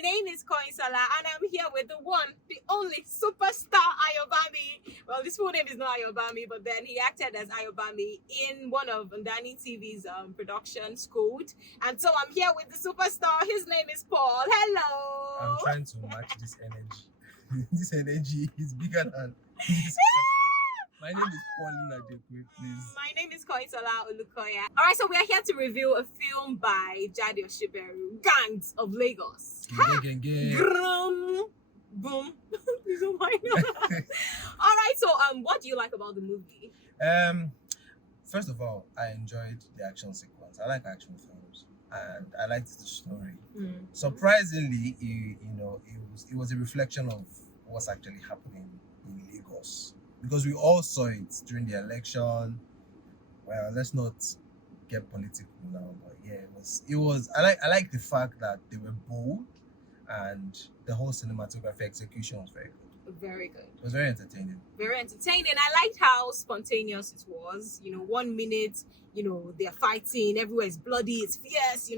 name is Kanyinsola, and I'm here with the one, the only superstar Ayobami. Well, his full name is not Ayobami, but then he acted as Ayobami in one of Ndani TV's production, Schooled. And so I'm here with the superstar. His name is Paul. Hello. I'm trying to match this energy. This energy is bigger than this. My name is Paul, please. My name is Kanyinsola Olukoya. All right, so we are here to review a film by Jade Osiberu, Gangs of Lagos. Boom. So why not? All right, so what do you like about the movie? First of all, I enjoyed the action sequence. I like action films, and I liked the story. Surprisingly, it was a reflection of what's actually happening in Lagos, because we all saw it during the election. Well, let's not get political now, but yeah, it was. I like the fact that they were bold, and the whole cinematography execution was very good. Very good. It was very entertaining. Very entertaining. I liked how spontaneous it was. 1 minute, they're fighting, everywhere is bloody, it's fierce,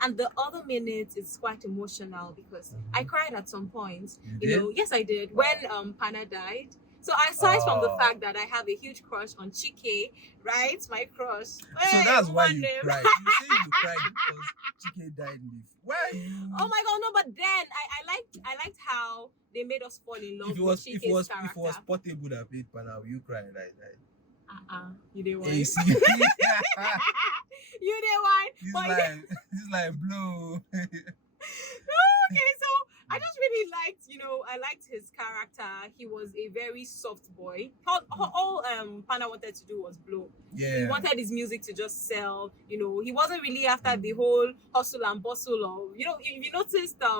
and the other minute it's quite emotional because I cried at some point. Yes, I did. Wow. When Pana died. So aside from the fact that I have a huge crush on Chike, right? My crush. So that's why you cried. You say you cried because Chike died. Why? Oh my God, no! But then I liked how they made us fall in love with Chike's character. If it was Portable that played Pana, you crying right? You didn't want. You didn't want. It's like blue. Okay, so I just really liked, I liked his character. He was a very soft boy. All Pana wanted to do was blow. Yeah. He wanted his music to just sell. He wasn't really after the whole hustle and bustle of, if you noticed, there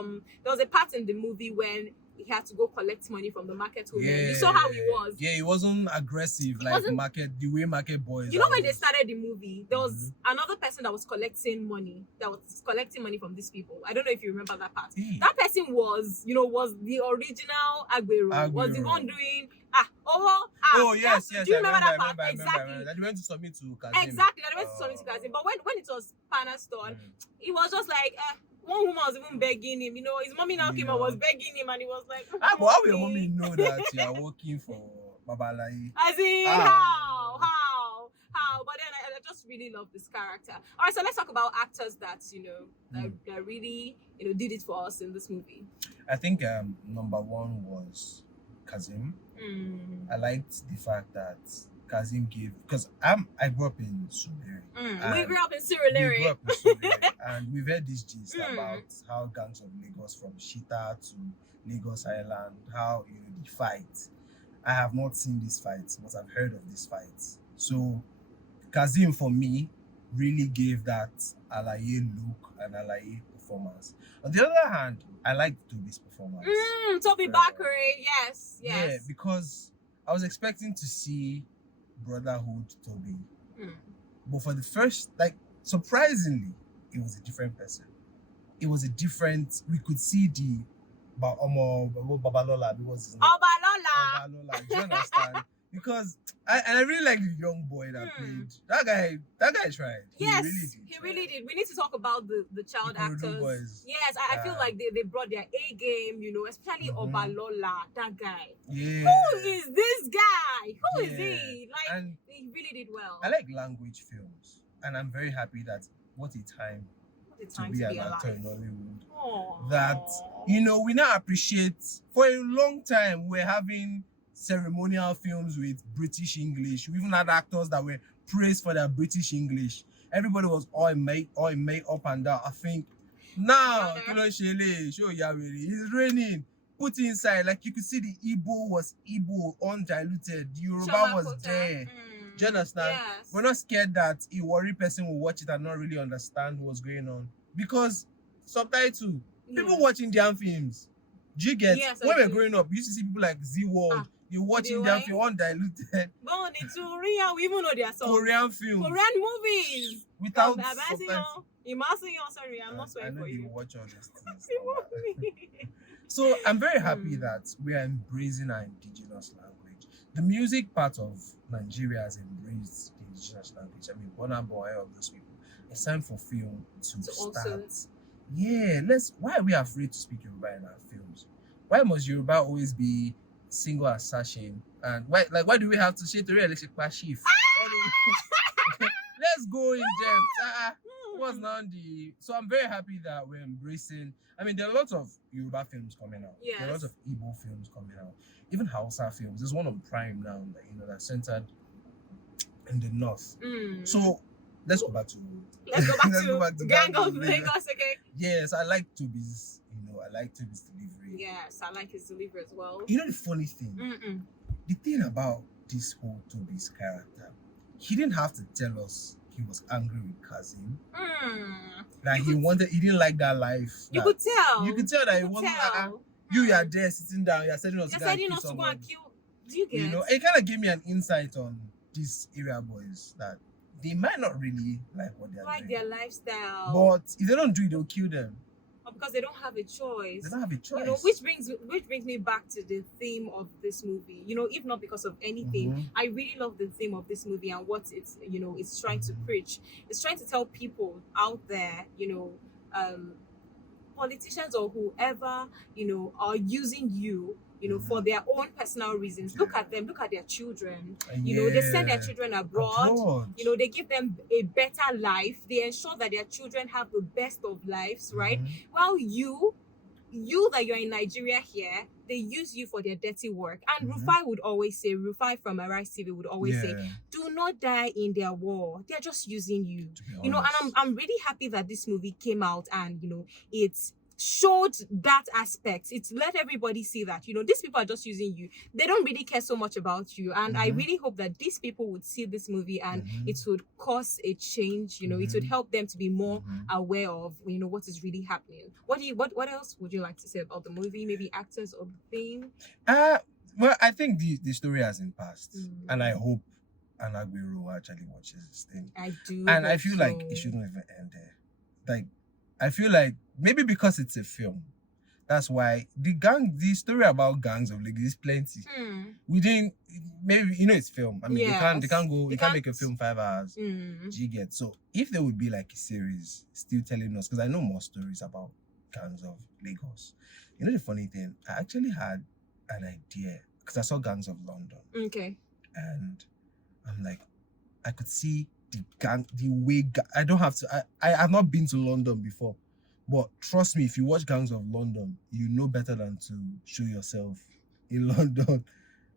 was a part in the movie when he had to go collect money from the market woman. Yeah. You saw how he was. Yeah, he wasn't aggressive the way market boys. When they started the movie, there was another person that was collecting money from these people. I don't know if you remember that part. That person was the original Agbero. Was the one doing yes. Do you remember that part? Exactly. That he went to submit to Kazim. Exactly. That he went to submit to Kazim. But when it was Pana's turn, it was just like one woman was even begging him. His mommy now came and was begging him, and he was like, but how will your mommy know that you are working for Babalai? As in, how? But then I just really love this character. All right, so let's talk about actors that that really did it for us in this movie. I think number one was Kazim. I liked the fact that Kazim gave, because I grew up in Surulere. We grew up in Surulere. And we've heard this gist about how gangs of Lagos, from Shita to Lagos Island, how the fight. I have not seen these fights, but I've heard of these fights. So Kazim, for me, really gave that Alaye look and Alaye performance. On the other hand, I liked Tobi's performance. Tobi Bakre, yes. Yeah, because I was expecting to see Brotherhood Tobi. But for the first, surprisingly, it was a different person. It was a different, we could see the Babalola, because his name. Babalola, do you understand? Because I really like the young boy that played. That guy tried. Yes, he really did. We need to talk about the child actors. Boys. Yes, I feel like they brought their A game, especially Obalola, that guy. Yeah. Who is this guy? Who is he? And he really did well. I like language films, and I'm very happy that what a time to be an actor in Hollywood. Aww. That we now appreciate. For a long time we're having ceremonial films with British English. We even had actors that were praised for their British English. Everybody was all in make up and down. I think now it's raining. Put inside, you could see the Igbo was Igbo, undiluted. The Yoruba was there. Do you understand? Yes. We're not scared that a worried person will watch it and not really understand what's going on, because subtitle. People watching damn films. Do you get? Yes, when we're growing up, we used to see people like Z World. You're watching their film undiluted. Born in Korea, we even know their songs. Korean films. Korean movies. Without subtitles. Sorry, I'm not swearing for you. You watch all these things. So I'm very happy that we are embracing our indigenous language. The music part of Nigeria has embraced the indigenous language. I mean, Burna Boy, all those people. It's time for film to start Yeah, why are we afraid to speak Yoruba in our films? Why must Yoruba always be single assassin? And why do we have to say to real chief? Let's go in depth. What's now so I'm very happy that we're embracing. I mean, there are lots of Yoruba films coming out. Yes. There are lots of Igbo films coming out. Even Hausa films. There's one on Prime now that that's centered in the north. So let's go back to to Gang of Lagos, okay? Yes, I like Tobi's delivery. Yes, I like his delivery as well. You know the funny thing? The thing about this whole Tobi's character, he didn't have to tell us he was angry with Kazim. That he didn't like that life. You could tell. You could tell that he wasn't. You are there sitting down, you're setting us to go and kill. Do you get? You know, it kind of gave me an insight on these area boys that they might not really like what they're doing. Their lifestyle. But if they don't do it, they'll kill them. Because they don't have a choice. They don't have a choice. You know, which brings me back to the theme of this movie. You know, if not because of anything, I really love the theme of this movie and what it's trying to preach. It's trying to tell people out there, politicians or whoever, are using you, for their own personal reasons. Look at them, look at their children. They send their children abroad. They give them a better life. They ensure that their children have the best of lives, right? While you that you're in Nigeria here, they use you for their dirty work. And Rufai from Arise TV would always say, do not die in their war. They're just using you. And I'm really happy that this movie came out and, it's showed that aspect. It's let everybody see that these people are just using you. They don't really care so much about you, and I really hope that these people would see this movie and it would cause a change. It would help them to be more aware of what is really happening. What else would you like to say about the movie? Maybe actors or the theme? Well, I think the story hasn't passed, and I hope Anagberu actually watches this thing. I do, and I feel like it shouldn't even end there. Like, I feel like maybe because it's a film, that's why the story about gangs of Lagos is plenty. We didn't, maybe it's film. I mean, they can't make a film 5 hours. Do you get? So if there would be like a series still telling us, because I know more stories about gangs of Lagos. The funny thing, I actually had an idea because I saw Gangs of London. Okay. And I'm like, I could see the way I don't have to. I have not been to London before, but trust me, if you watch Gangs of London, you know better than to show yourself in London.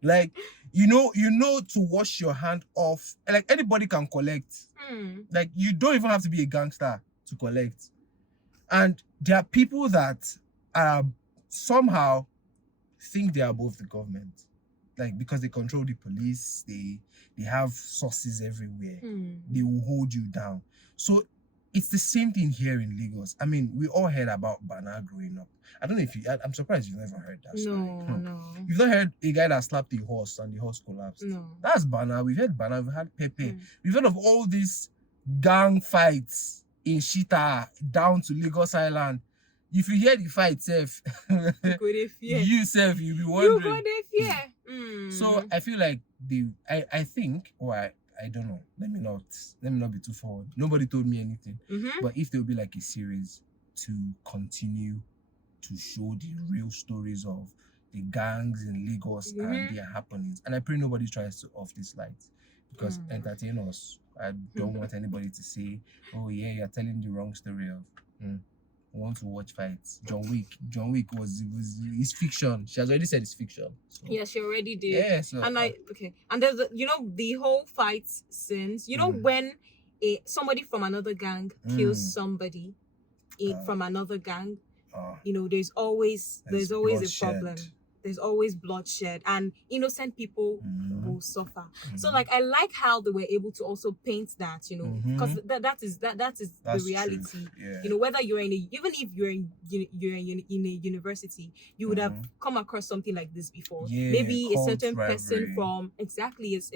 Like you know to wash your hand off. Like anybody can collect. Like you don't even have to be a gangster to collect. And there are people that somehow think they are above the government. Like, because they control the police, they have sources everywhere. They will hold you down. So it's the same thing here in Lagos. I mean, we all heard about Bana growing up. I don't know if I'm surprised you've never heard that story. No. You've not heard a guy that slapped a horse and the horse collapsed. No. That's Bana. We've heard Bana. We've had Pepe. We've heard of all these gang fights in Shita down to Lagos Island. If you hear the fight, self, you self, you'll be wondering. You go there fear. So I feel like I think, or I don't know. Let me not be too forward. Nobody told me anything. But if there will be like a series to continue to show the real stories of the gangs in Lagos and their happenings, and I pray nobody tries to off this light, because entertain us. I don't want anybody to say, oh yeah, you're telling the wrong story of. Want to watch fights. John Wick was it's fiction. She has already said it's fiction. So. Yeah, she already did. Yeah, so, and and there's the whole fight scenes. When somebody from another gang kills somebody from another gang, there's always a problem. There's always bloodshed, and innocent people will suffer. So like, I like how they were able to also paint that, because that is the reality. Yeah. Whether you're even if you're in a university, you would have come across something like this before. Yeah, maybe a certain person from a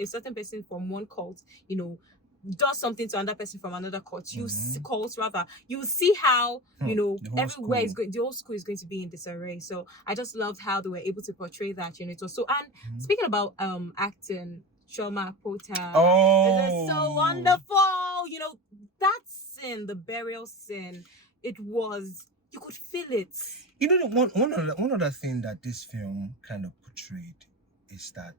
certain person from one cult, does something to another person from another cult. You see how everywhere is going. The whole school is going to be in disarray. So I just loved how they were able to portray that. It was so. And speaking about acting, Shoma Pota, it was so wonderful. That scene, the burial scene. it was, you could feel it. You know, one other thing that this film kind of portrayed is that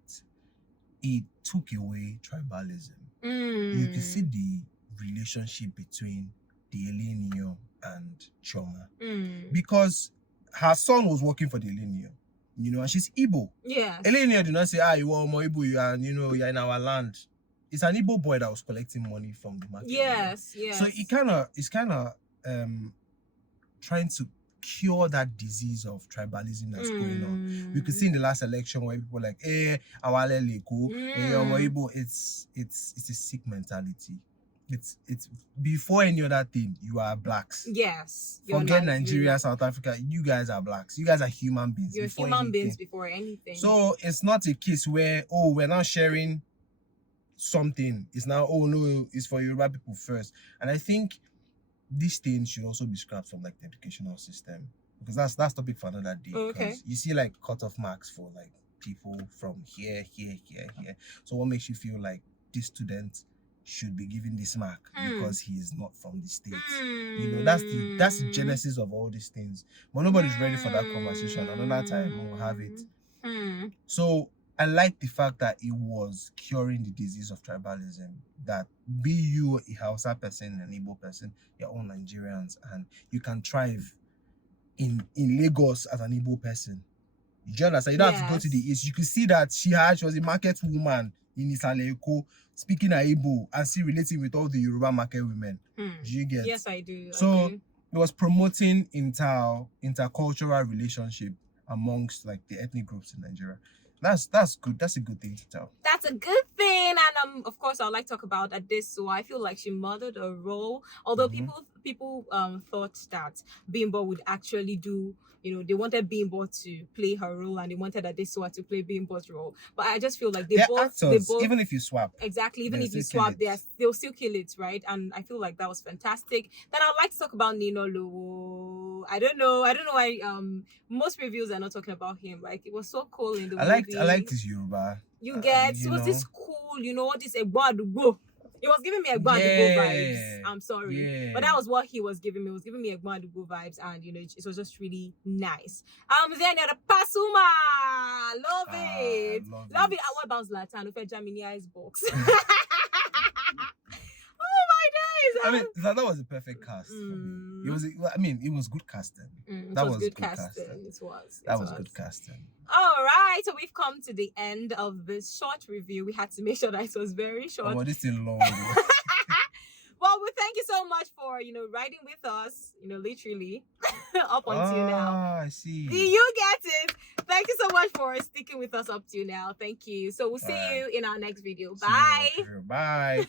it took away tribalism. You could see the relationship between the Elenio and Choma. Because her son was working for the Elenio, you know, and she's Igbo. Yeah. Elenio did not say, you are more Igbo, you are, you know, you're in our land. It's an Igbo boy that was collecting money from the market. Yes, yes. So it's kind of trying to cure that disease of tribalism that's going on. We could see in the last election where people were like, our Leko, Igbo. It's a sick mentality. It's before any other thing, you are blacks. Yes. Forget Nigeria, South Africa. You guys are blacks. You guys are human beings. You're human beings before anything. So it's not a case where, we're not sharing something. It's now, no, it's for Yoruba people first. And I think these things should also be scrapped from like the educational system, because that's topic for another day. Okay. You see like cutoff marks for like people from here. So what makes you feel like this student should be given this mark because he is not from the States? You know, that's the genesis of all these things. But nobody's ready for that conversation. Another time we'll have it. So I like the fact that it was curing the disease of tribalism. That be you a Hausa person, an Igbo person, you're all Nigerians, and you can thrive in Lagos as an Igbo person. You understand? You don't have to go to the east. You can see that she was a market woman in Isaleko, speaking Igbo and still relating with all the Yoruba market women. Do you get? Yes, I do. So it was promoting intercultural relationship amongst like the ethnic groups in Nigeria. That's good. That's a good thing to tell. That's a good thing. And of course, I'd like to talk about Adesua. I feel like she mothered a role. Although people thought that Bimbo would actually do, you know, they wanted Bimbo to play her role and they wanted Adesua to play Bimbo's role. But I just feel like they both, even if you swap. Exactly, even if you swap, they'll still kill it, right? And I feel like that was fantastic. Then I'd like to talk about Nino Lowo. I don't know why most reviews are not talking about him. Like, it was so cool in the movie. I liked his Yoruba. You get, it was this cool, you know, this Egbadugo. It was giving me Egbadugo vibes. I'm sorry. But that was what he was giving me. It was giving me Egbadugo vibes, and, you know, it was just really nice. Is there any other Pasuma? Love it. Love it. What about Zlatan? Ufe Jamini Icebox. I mean, that was a perfect cast. It was. It was good casting. That was good casting. It was good casting. All right, so we've come to the end of this short review. We had to make sure that it was very short. Oh, this is long. Well, we thank you so much for, you know, riding with us, you know, literally up until now. I see. Do you get it? Thank you so much for sticking with us up to now. Thank you. So we'll see you in our next video. Bye. Bye.